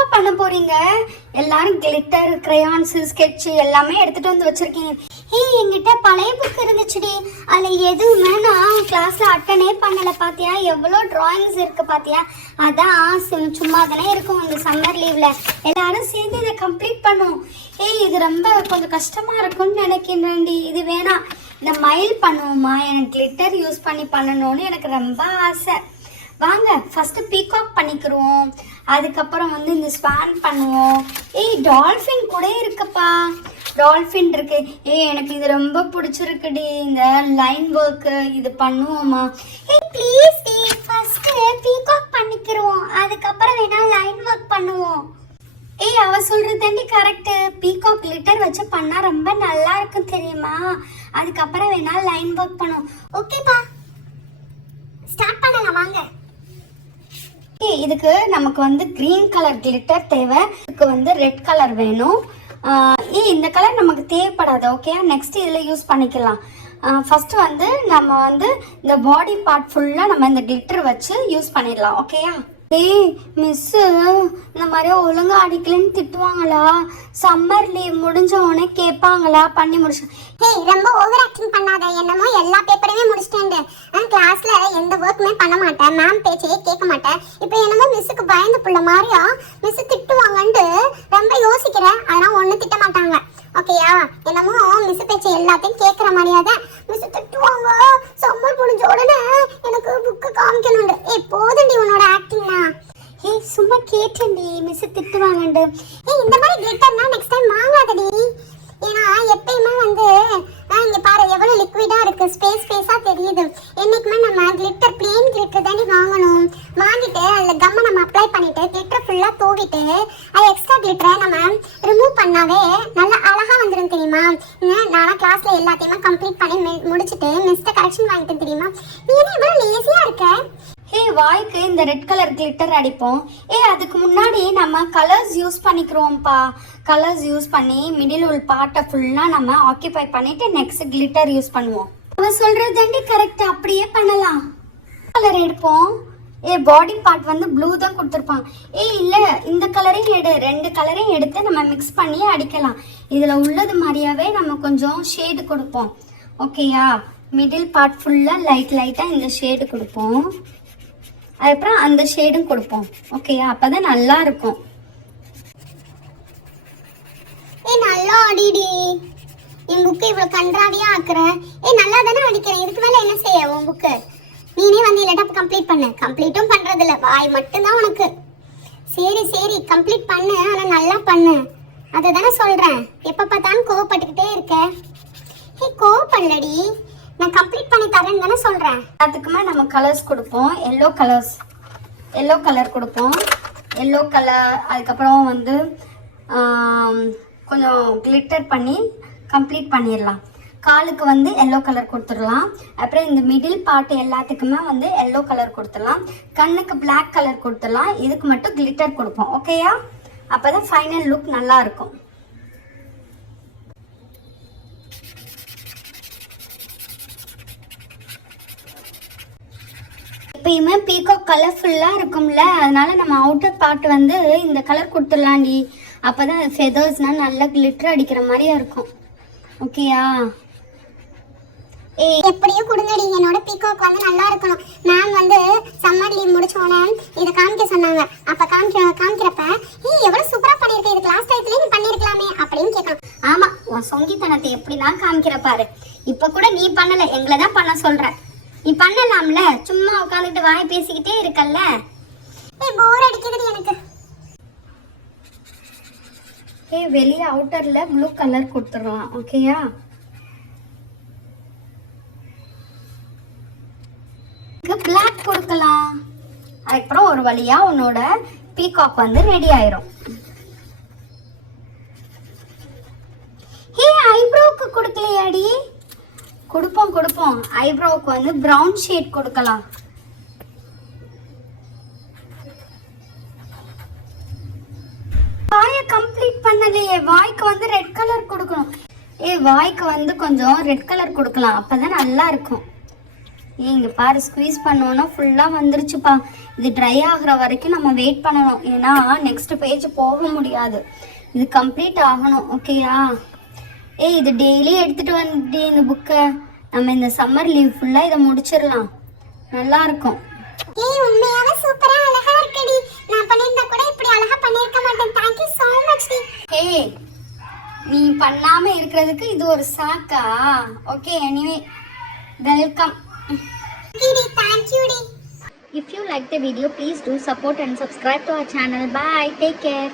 என்னப்பா பண்ண போறீங்க? எல்லாரும் கிளிட்டர், கிரையான்ஸ், ஸ்கெட்ச் எல்லாமே எடுத்துட்டு வந்து வச்சிருக்கீங்க. என்கிட்ட பழைய புக் இருந்துச்சுடி, அதுல எதுவுமே நான் கிளாஸ்ல அட்டனே பண்ணல. பாத்தியா எவ்வளோ டிராயிங்ஸ் இருக்கு பாத்தியா? அதான் சும்மா தானே இருக்கும் இந்த சம்மர் லீவ்ல, எல்லாரும் சேர்ந்து இதை கம்ப்ளீட் பண்ணும். இது ரொம்ப கொஞ்சம் கஷ்டமா இருக்கும்னு நினைக்கிறேன்டி. இது வேணாம், இந்த மயில் பண்ணுவோமா? எனக்கு கிளிட்டர் யூஸ் பண்ணி பண்ணணும்னு எனக்கு ரொம்ப ஆசை. வாங்க ஃபஸ்ட்டு பீகாக் பண்ணிக்கிறோம், அதுக்கப்புறம் வந்து இந்த ஸ்வான் பண்ணுவோம். டால்ஃபின் கூட இருக்குப்பா, டால்ஃபின் இருக்கு. எனக்கு இது ரொம்ப பிடிச்சிருக்குடி, இந்த லைன் ஒர்க்கு. இது பண்ணுவோமா? ப்ளீஸ் டி, ஃபஸ்ட்டு பீகாக் பண்ணிக்கிறோம், அதுக்கப்புறம் வேணா லைன் ஒர்க் பண்ணுவோம். அவ சொல்றதாண்டி கரெக்ட். பீகாக் கிளிட்டர் வச்சு பண்ணா ரொம்ப நல்லா இருக்கும் தெரியுமா? அதுக்கப்புறம் வேணா லைன் ஒர்க் பண்ணுவோம். ஓகேப்பா, ஸ்டார்ட் பண்ணலாம் வாங்க. இதுக்கு நமக்கு வந்து கிரீன் கலர் கிளிட்டர் தேவை, இதுக்கு வந்து ரெட் கலர் வேணும். இந்த கலர் நமக்கு தேவைப்படாது. ஓகே, நெக்ஸ்ட் இதில் யூஸ் பண்ணிக்கலாம். ஃபர்ஸ்ட் வந்து நம்ம வந்து இந்த பாடி பார்ட் ஃபுல்லாக நம்ம இந்த கிளிட்டர் வச்சு யூஸ் பண்ணிடலாம். ஓகேயா? மிஸ்ஸு இந்த மாதிரி ஒழுங்கா அடிக்கலன்னு திட்டுவாங்களா? சம்மர் லீவ் முடிஞ்ச உடனே கேட்பாங்களா? பண்ணி முடிச்சு. ரொம்ப ஓவர் ஆக்டிங் பண்ணாத. என்னமோ எல்லா பேப்பரையுமே முடிச்சிட்டேன், கிளாஸ்ல எந்த ஒர்க்குமே பண்ண மாட்டேன், மேம் பேச்சையே கேட்க மாட்டேன். இப்போ என்னமோ மிஸ்ஸுக்கு பயந்த புள்ள மாதிரியா மிஸ் திட்டுவாங்கன்ட்டு ரொம்ப யோசிக்கிறேன். அதெல்லாம் ஒன்றும் திட்ட மாட்டாங்க. ஓகேயா? என்னமோ மிஸ் பேச்சை எல்லாத்தையும் கேட்குற மாதிரியாத மிஸ் திட்டுவாங்க. சம்மர் முடிஞ்ச உடனே எனக்கு புக்கு காமிக்கணுண்டு. போதுண்டி உன்னோட ஆக்டிங்னா. சும்மா கேட்டேன்டி, மிஸ் திட்டுவாங்கண்டு. இந்த மாதிரி கிளிட்டர்னா நெக்ஸ்ட் டைம் வாங்காதடி. ஏன்னா எப்பயுமே வந்து இங்க பாரு எவ்வளவு லிக்விடா இருக்கு, ஸ்பேஸா தெரியுது. என்னைக்குமே நம்ம கிளிட்டர் பிளேன் கிளிட்டர் தாண்டி வாங்கணும். வாங்கிட்டு அதுல கம்மை நம்ம அப்ளை பண்ணிட்டு கிளிட்டர் ஃபுல்லா தூவிட்டு அது எக்ஸ்ட்ரா கிளிட்டரை நம்ம ரிமூவ் பண்ணாவே நல்லா அழகா வந்துடும் தெரியுமா? நான் கிளாஸ்ல எல்லாத்தையுமே கம்ப்ளீட் பண்ணி முடிச்சுட்டு மிஸ்ட கரெக்ஷன் வாங்கிட்டேன் தெரியுமா? நீ என்ன இவ்வளவு லேசியா இருக்க? வாய்க்கு இந்த ரெட் கலர் கிளிட்டர் அடிப்போம். அதுக்கு முன்னாடி நம்ம கலர்ஸ் யூஸ் பண்ணிக்கிறோம்ப்பா. கலர்ஸ் யூஸ் பண்ணி மிடில் உள்ள பார்ட்டை ஃபுல்லாக நம்ம ஆக்கியபை பண்ணிட்டு நெக்ஸ்ட் கிளிட்டர் யூஸ் பண்ணுவோம். அவன் சொல்றதாண்டி கரெக்ட், அப்படியே பண்ணலாம். கலர் எடுப்போம். பாடி பார்ட் வந்து ப்ளூ தான் கொடுத்துருப்பான். இல்லை இந்த கலரையும் ரெண்டு கலரையும் எடுத்து நம்ம மிக்ஸ் பண்ணி அடிக்கலாம். இதில் உள்ளது மாதிரியாவே நம்ம கொஞ்சம் ஷேடு கொடுப்போம். ஓகேயா? மிடில் பார்ட் ஃபுல்லாக லைட்டாக இந்த ஷேடு கொடுப்போம். அதுக்கப்புறம் அந்த ஷேடும் கொடுப்போம். ஓகேயா? அப்பதான் நல்லா இருக்கும். நல்லா அடிடி. என் புக்கு இவ்வளவு கன்றாவியா ஆக்குற. நல்லா தானே அடிக்கிறேன், இதுக்கு மேல என்ன செய்ய? உன் புக்கு நீனே வந்து இல்லட்டா கம்ப்ளீட் பண்ணு. கம்ப்ளீட்டும் பண்றது இல்ல, வாய் மட்டும்தான் உனக்கு. சரி கம்ப்ளீட் பண்ணு, ஆனா நல்லா பண்ணு. அதை தானே சொல்றேன். எப்ப பார்த்தாலும் கோவப்பட்டுக்கிட்டே இருக்க. கோவப்படலடி, நான் கம்ப்ளீட் பண்ணி தரேன்னு தானே சொல்றேன். அதுக்குமே நம்ம கலர்ஸ் கொடுப்போம். எல்லோ கலர் கொடுப்போம். எல்லோ கலர், அதுக்கப்புறம் வந்து கொஞ்சம் கிளிட்டர் பண்ணி கம்ப்ளீட் பண்ணிடலாம். காலுக்கு வந்து எல்லோ கலர் கொடுத்துடலாம். அப்புறம் இந்த மிடில் பார்ட் எல்லாத்துக்குமே வந்து எல்லோ கலர் கொடுத்துடலாம். கண்ணுக்கு பிளாக் கலர் கொடுத்துடலாம். இதுக்கு மட்டும் கிளிட்டர் கொடுப்போம். ஓகேயா? அப்போதான் ஃபைனல் லுக் நல்லா இருக்கும். எப்பயுமே பீகாக் கலர்ஃபுல்லாக இருக்கும்ல, அதனால நம்ம அவுட்டர் பார்ட் வந்து இந்த கலர் கொடுத்துடலாண்டி. அப்போ தான் ஃபெதர்ஸ்னால் நல்லா கிளிட்டர் அடிக்கிற மாதிரியா இருக்கும். ஓகேயா? எப்படியோ கொடுங்கடி, என்னோட பீகாக் வந்து நல்லா இருக்கணும். மேம் வந்து சம்மர் லீவ் முடிச்சோன்னே இதை காமிக்க சொன்னாங்க. அப்போ காமிக்கிறப்ப எவ்வளோ சூப்பராக பண்ணியிருக்கேன், இது கிளாஸ் டைத்துலேயே நீ பண்ணியிருக்கலாமே அப்படின்னு கேட்கலாம். ஆமாம், உன் சொங்கித்தனத்தை எப்படி தான் காமிக்கிற பாரு. இப்போ கூட நீ பண்ணலை, எங்களை தான் பண்ண சொல்கிற. நீ பண்ணலாம்ல, சும்மா உட்காந்துட்டு வாய் பேசிக்கிட்டே இருக்கல்ல. போர் அடிக்குதுடி எனக்கு. வெளியே அவுட்டர்ல ப்ளூ கலர் கொடுத்துடலாம். ஓகேயா? பிளாக் கொடுக்கலாம். அதுக்கப்புறம் ஒரு வழியா உன்னோட பீகாக் வந்து ரெடி ஆயிரும். ஐப்ரோவுக்கு கொடுக்கலையாடி? கொடுப்போம். ஐப்ரோவுக்கு வந்து பிரவுன் ஷேட் கொடுக்கலாம். வாயை கம்ப்ளீட் பண்ணலையே, வாய்க்கு வந்து ரெட் கலர் கொடுக்கணும். வாய்க்கு வந்து கொஞ்சம் ரெட் கலர் கொடுக்கலாம், அப்பதான் நல்லா இருக்கும். இங்க பாரு ஸ்குவீஸ் பண்ணோன்னா ஃபுல்லாக வந்துருச்சுப்பா. இது ட்ரை ஆகுற வரைக்கும் நம்ம வெயிட் பண்ணணும். ஏன்னா நெக்ஸ்ட் பேஜ் போக முடியாது. இது கம்ப்ளீட் ஆகணும். ஓகேயா? இது டெய்லி எடுத்துகிட்டு வந்துட்டு இந்த புக்கை நம்ம இந்த சம்மர் லீவ் ஃபுல்லாக இதை முடிச்சிடலாம். நல்லா இருக்கும். உண்மையாவே சூப்பரா அழகா இருக்குடி. நான் பண்ணிருந்தா கூட இப்படி அழகா பண்ணிருக்க மாட்டேன். Thank you so much டி. நீ பண்ணாம இருக்கிறதுக்கு இது ஒரு சாக்கா? Okay, anyway welcome. Thank you டி. If you like the video, please do support and subscribe to our channel. Bye. Take care.